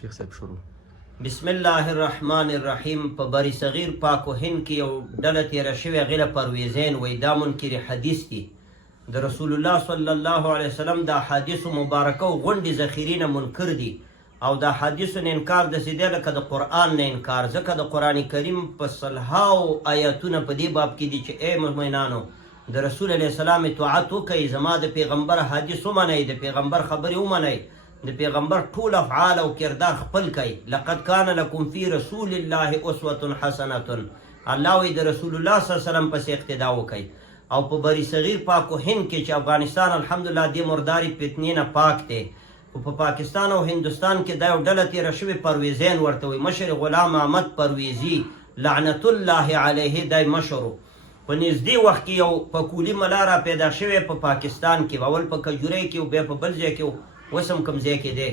شیخ صاحب شروع. بسم الله الرحمن الرحیم. په بری صغیر پاک و هند کې یو ډله تېره شوې هغې له پرویزین وایي دا منکر حدیث دي. د رسول الله صلی الله علیه وسلم د احادیثو مبارکه او غونډې ذخیرې نه منکر دي او د احادیثو نه انکار داسې دی لکه د قرآن نه انکار، ځکه د قرآن کریم په سلهاو آیاتونه په دې باب کې دي چې ای مؤمنانو د رسول علیه السلام اطاعت وکئ، زما د پیغمبر حدیث ومنئ، د پیغمبر خبرې ومنئ، د پیغمبر ټول افعال او کردار خپل کوي. لقد کان لکم فی رسول الله اسوة حسنة. الله وی د رسول الله صلی الله علیه وسلم پسې اقتدا وکئ. او په بری صغیر پاک و هند کې چې افغانستان الحمدلله د مرداري فتنې نه پاک دی، په پاکستان او هندوستان کې دا یو ډله تېره شوې پرویزین ورته وایي، مشر غلام احمد پرویزي لعنت الله علیه دی مشر و. په نږدې وخت کې یو پکولي ملا را پیدا شوی په پاکستان کې، اول په کجورۍ کې او بیا په بل ځای کې وسم کوم ځای کې دی.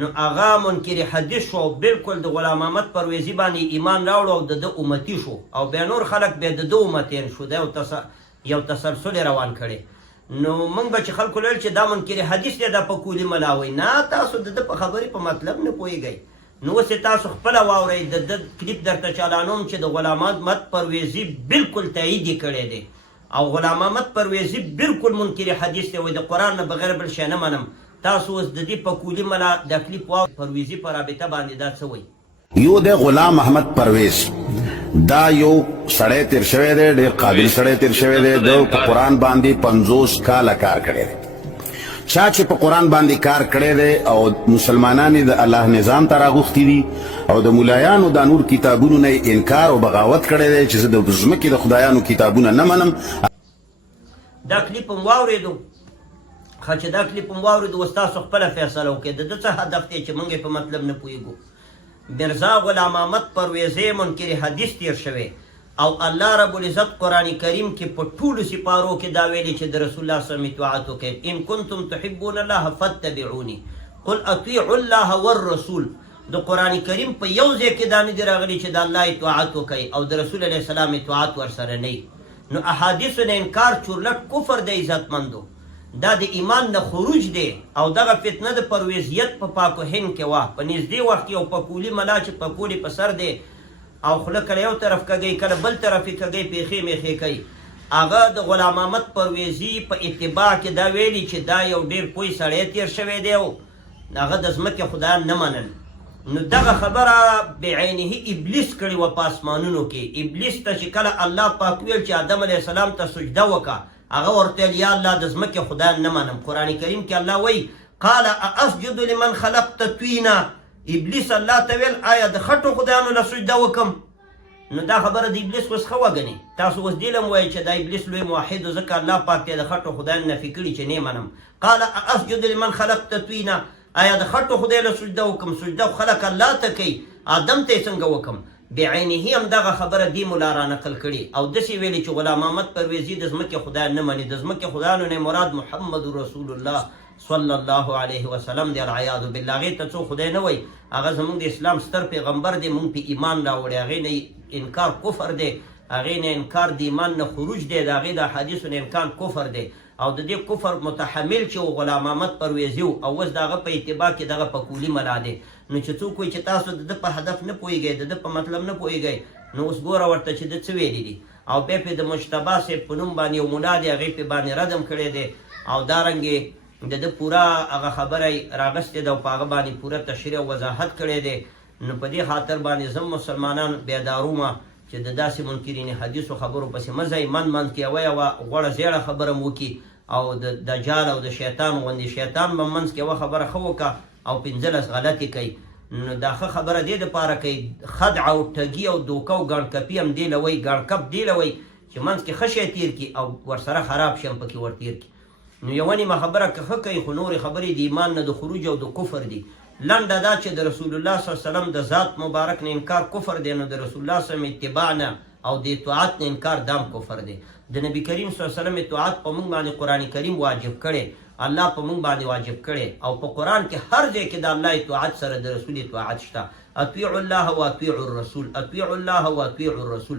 نو هغه منکر حدیث شو او بالکل د غلام احمد پرویزي باندې ایمان راوړو او د ده امتي شو او بیا نور خلک بیا د ده امتین شو. دا یو تسلسل روان کړی. نو موږ به چې خلکو ویل چې دا منکر حدیث دی دا پکولي ملا وایي، نه تاسو د ده په خبرې په مطلب نه پوهېږئ. نو اوس تاسو خپله واورئ د ده کلیپ درته چالانوم چې د غلام احمد پرویزي بالکل تایید یې کړی دی او غلام احمد پرویزي بالکل منکر حدیث دی، وایي د قرآن نه بغیر بل شی نه منم. تاسو اوس د دې پکولي ملا د کلیپ واو پرویزي په رابطه باندې دا څه وایي. یو د غلام احمد پرویز دا یو سړی تیر شوی دی، ډېر قابل سړی تیر شوی دی. د په قرآن باندې 50 کاله کار کړی دی. چا چې په قرآن باندې کار کړی دی او مسلمانان د الله نظام ته راغوښتي دي او د ملایانو دا نور کتابونو نه انکار او بغاوت کړی دی چې زه د ځمکې د خدایانو کتابونه نه منم. دا کلیپ هم واورېدو، ښه چې دا کلیپ هم واورېدو، اوس تاسو خپله فیصله وکړئ د ده څه هدف دی چې موږ یې په مطلب نه پوهېږو. مرزا غلام احمد پرویزی منکر حدیث تیر شوی او الله رب العزت قرآن کریم کې په ټولو سپارو کې دا ویلي چې د رسول الله صلی الله علیه وسلم اطاعت وکړئ. ان کنتم تحبون الله فاتبعوني قل اطیعوا الله والرسول. د قرآن کریم په یو ځای کې دا نه دي راغلي چې د الله اطاعت وکړئ او د رسول علیه السلام اطاعت ورسره نه وي. نو احادیثو نه انکار چورلټ کفر دی عزتمندو، دا د ایمان نه خروج دی او دغه فتنه د پرویزیت په پاک و هند کې وه. په نږدې وخت کې یو پکولي ملا چې پکولي په سر دی او خوله کله یو طرف کږی کله بل طرف یې کږی پیښې میښې کوي، هغه د غلام احمد پرویزي په اتباع کې دا ویلي چې دا یو ډېر پوه سړی تیر شوی دی او هغه د ځمکې خدایان نه منل. نو دغه خبره بعینه ابلیس کړې وه په اسمانونو کې. ابلیس ته چې کله الله پاک ویل چې آدم علیه السلام ته سجده وکړه، هغه ورته ویل یا الله د ځمکې خدایان نه منم. قرآن کریم کې الله وایي قال ااسجد لمن خلقت طینا. ابلیس الله ته ویل آیا د خټو خدایانو له سجده وکم؟ نو دا خبره د ابلیس اوس ښه وګڼئ. تاسو اوس دې له هم وایئ چې دا ابلیس لوی موحد و ځکه الله پاک ته د خټو خدایانو نفي کړي چې نه منم. قال ااسجد لمن خلقت طینا، آیا د خټو خدای له سجده وکم؟ سجده خلق الله ته کوي، آدم ته یې څنګه وکم؟ بعینه هم دغه خبره دی مولا را نقل کړي او داسې ویلي چې غلام احمد پرویزي د ځمکې خدایان نه مني. د ځمکې خدایانو نه مراد محمد رسول الله صلی الله علیه وسلم دی. العیاذ بالله. هغې ته څوک خدای نه وایي، هغه زموږ د اسلام ستر پیغمبر دی، موږ پې ایمان راوړی. هغې نه انکار کفر دی، هغې نه انکار د ایمان نه خروج دی، د هغې د احادیثو نه انکار کفر دی او د دې کفر متحمل چې غلام احمد پرویزي او اوس د هغه په اتباع کې دغه پکولي ملا دی. نو چې څوک وایي چې تاسو د ده په هدف نه پوهېږئ، د ده په مطلب نه پوهېږئ، نو اوس ګوره ورته چې ده څه ویلي دي او بیا پې د مجتبا صاحب په نوم باندې یو ملا دی، هغې پې باندې ردم کړی دی او دارنګې د ده پوره هغه خبره راغستې ده او په هغه باندې پوره تشریح او وضاحت کړی دی. نو په دې خاطر باندې زه مسلمانان بیدارومه چې د داسې منکرین حدیثو خبرو پسې مه ځئ. من کې یوه غوړه زیړه خبره م وکړي او د دجال او د شیطان غوندې شیطان به منځ کې یوه خبره ښه وکړه او 15 غلطې کوي. نو دا ښه خبره دې دپاره کوي، خدع او ټګي او دوکه او ګاڼکپي هم دې له وایي، ګاڼکپ دې له وایي چې منځ کې ښه شی تېر کړي او ورسره خراب شي هم پکې ورتېر کړي. نو یوه نیمه خبره که ښه کوي خو نورې خبرې د ایمان نه د خروج او د کفر دي. لنډه دا چې د رسول الله صلی الله علیه وسلم د ذات مبارک نه انکار کفر دی، نو د رسول الله صلی الله علیه وسلم اتباع نه او د اطاعت نه انکار دام کفر دی. د نبی کریم صلی الله علیه وسلم اطاعت په موږ باندې قرآن کریم واجب کړی، الله په موږ باندې واجب کړی او په قرآن کې هر ځای کې د الله اطاعت سره د رسول اطاعت شته. اطیعوا الله و اطیعوا الرسول، اطیعوا الله و اطیعوا الرسول.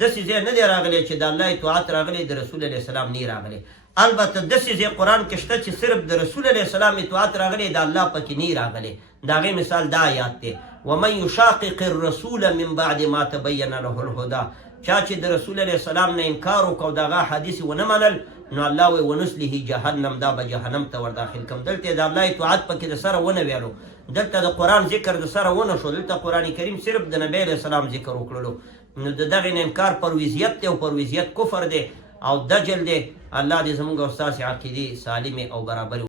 داسې ځای نه دی راغلی چې د الله اطاعت راغلی د رسول علیه السلام نه راغلی. البته داسې ځای قرآن کې شته چې صرف د رسول علیه السلام اطاعت راغلی د الله پکې نه راغلی د هغې مثال دا آیات دی ومن یشاقق الرسول من بعد ما تبین له الهدى چا چې د رسول علیه السلام نه انکار وکړ او د هغه حدیث ونه منل نو الله وایي ونسله جهنم دا به جهنم ته ور داخل کړم دلته د الله اطاعت پکې د سره ونه ویلو دلته د قرآن ذکر د سره ونه شو دلته قرآن کریم صرف د نبی علیه السلام ذکر وکړلو نو د دغې نه انکار پرویزیت دی او پرویزیت کفر دی او دجل دی الله دې زموږ او ستاسې عقیدې سالمې او برابرې